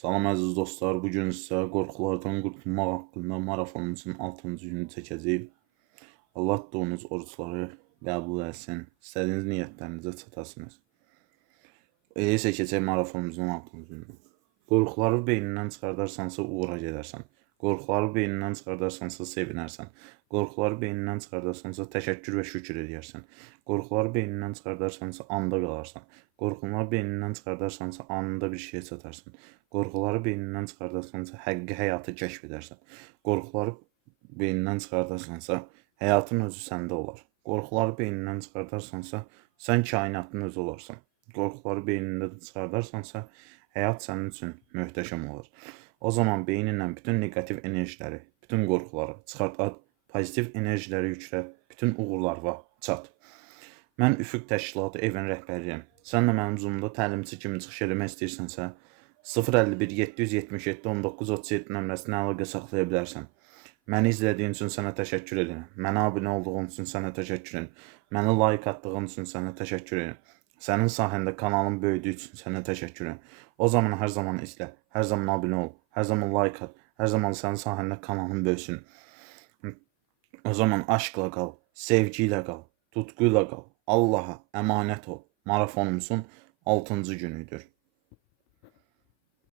Salam əziz dostlar, bu gün sizə qorxulardan qurtulmaq haqqında marafonumuzun 6-cı gününü çəkəcəyik. Allah tutduğunuz oruçları qəbul etsin, istədiyiniz niyyətlərinizə çatasınız. Elə isə keçək marafonumuzun 6-cı gününə. Qorxuları beynindən çıxardarsansa uğura gedərsən. Qorxuları beynindən çıxardarsansa sevinərsən. Qorxuları beynindən çıxardarsansa təşəkkür və şükür edərsən. Qorxuları beynindən çıxardarsansa anda qalarsan. Qorxuları beynindən çıxardarsansa anında bir şeyə çatarsan. Qorxuları beynindən çıxardarsansa həqiqi həyatı kəşf edərsən. Qorxuları beynindən çıxardarsansa həyatın özü səndə olar. Qorxuları beynindən çıxardarsansa sən kainatın özü olarsan. Qorxuları beynində çıxardarsansa həyat sənin üçün möhtəşəm olar. O zaman beyninlə bütün negativ enerjiləri, bütün qorxuları çıxart at, pozitiv enerjiləri yüklə, bütün uğurlara çat. Mən Üfüq Təşkilatı evin rəhbəriyəm. Sən də mənim Zoom-da təlimçi kimi çıxış eləmək istəyirsənsə 051 777 1937 nömrəsinə əlaqə saxlaya bilərsən. Məni izlədiyin üçün sənə təşəkkür edirəm. Mənə abunə olduğun üçün sənə təşəkkür edirəm. Mənə like atdığın üçün sənə təşəkkür edirəm. Sənin sayəndə kanalım böyüdüyü üçün sənə təşəkkür edirəm. O zaman hər zaman izlə, hər zaman abunə ol, hər zaman like at, hər zaman sənin sayəndə kanalım böyüsün. O zaman aşkla qal, sevgi ilə qal, tutku ilə qal. Allaha əmanət ol. Marafonumuzun 6-cı günüdür.